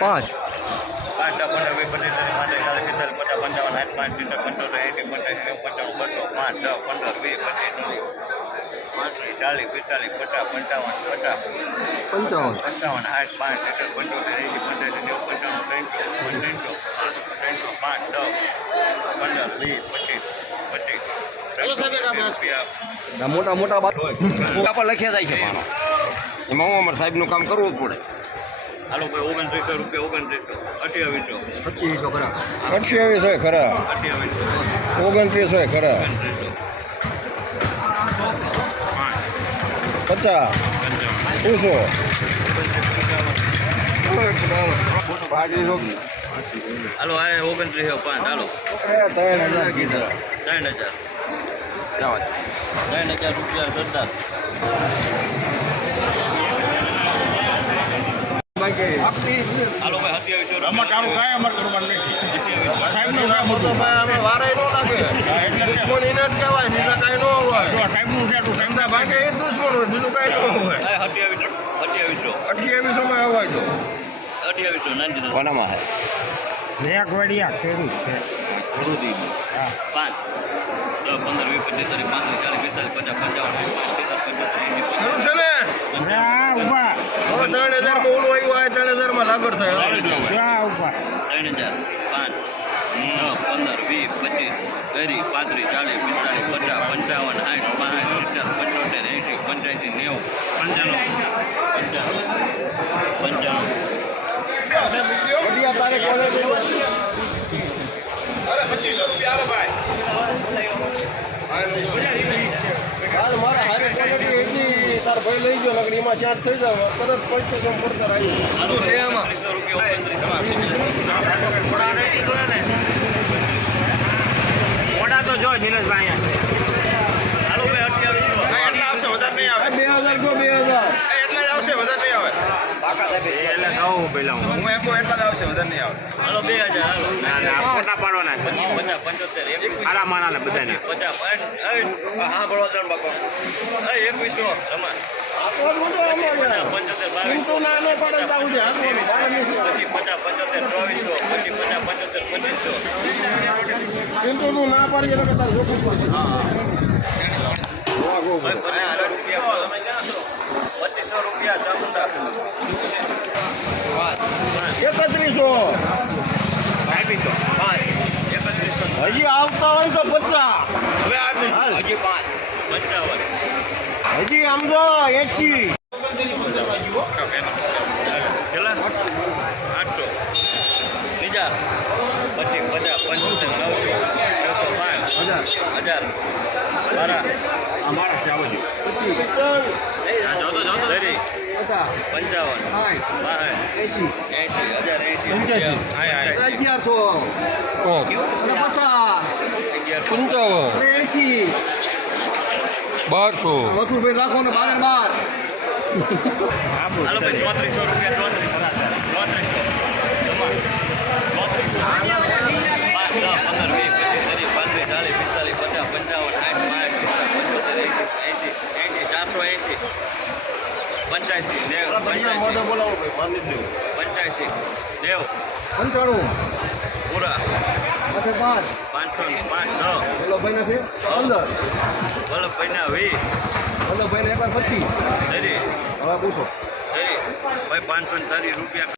પાંચ ચાલીસ પિસ્તાલીસ 50 55 55 60 5 75 મોટા મોટા બાપ લખ્યા જાય છે પાનો એમાં હું અમારા સાહેબનું કામ કરવું જ પડે. હાલો ભાઈ 2900 રૂપિયા 2800 ખરા 2800 ખરા 2900 ખરા 50 પૂછો હાલો આ 2900 5 હાલો 3000 કીધા 3000 જવા 3000 રૂપિયા સરદાર હાલો ભાઈ 2700 અમાર તારું કાંઈ અમાર કરવાનું નથી. સાહેબનું કામ હતું. અમે વારે નો લાગે દુશ્મની ન કહેવાય બીજા કાંઈ ન હોય જો સાહેબનું છે તો સાહેબના ભાગે એ દુશ્મન હોય બીજું કાંઈ ન હોય 2800 માં અવાય તો 2800 નાની દીધો કોનામાં હે એક વડિયા ખેડૂત છે. 5 10 15 20 25 30 35 40 50 55 ખરું છે ને આ ઉભા હવે 3000 માં ઓલું આવ્યું આ 3000 માં લાગડ થાય આ ઉભા 3000 5 10 15 20 25 30 40 45 50 55 વડિયા તારે કોલેજ અરે 2500 રૂપિયા આવે ભાઈ હાલ મારા હારે ક્વોલિટી એટલી તાર ભાઈ લઈ ગયો લગડી માં ચાર્જ થઈ જાવ તરત 2500 પડતર આવી મોડા તો જો જીનસભાઈ હાલો ભાઈ 2800 એટલા આવશે વધારે નહીં આવે 2000 ગો 2000 એટલા જ આવશે વધારે નહીં આવે બાકા સાહેબ એટલે કહું પેલા હું એમ કહું એટલા જ આવશે વધારે નહીં આવે હાલો 2000 હાલો ના ફોટા પાડવાના છે 50 75 આરા માનાને બધાને 50 હા બળવાદન બાપા 2100 રમા નું ના પાડીએ તો તાર જોખમ પડશે હજી આવતા હોય તો 50 હવે હજી 5 55 હજી આમ જો 80 કેટલા 800 બીજા 25 50 55 900 અમારા છે આવજો 1200 મથુરભાઈ રાખો ને 12 હાલો ભાઈ 3400 રૂપિયા 95 પૂરા 505 વલ્લભભાઈ ના છે 15 વલ્લભભાઈના 20 વલ્લભભાઈ ને 25 ધરી હવે પૂછો ભાઈ 530 રૂપિયા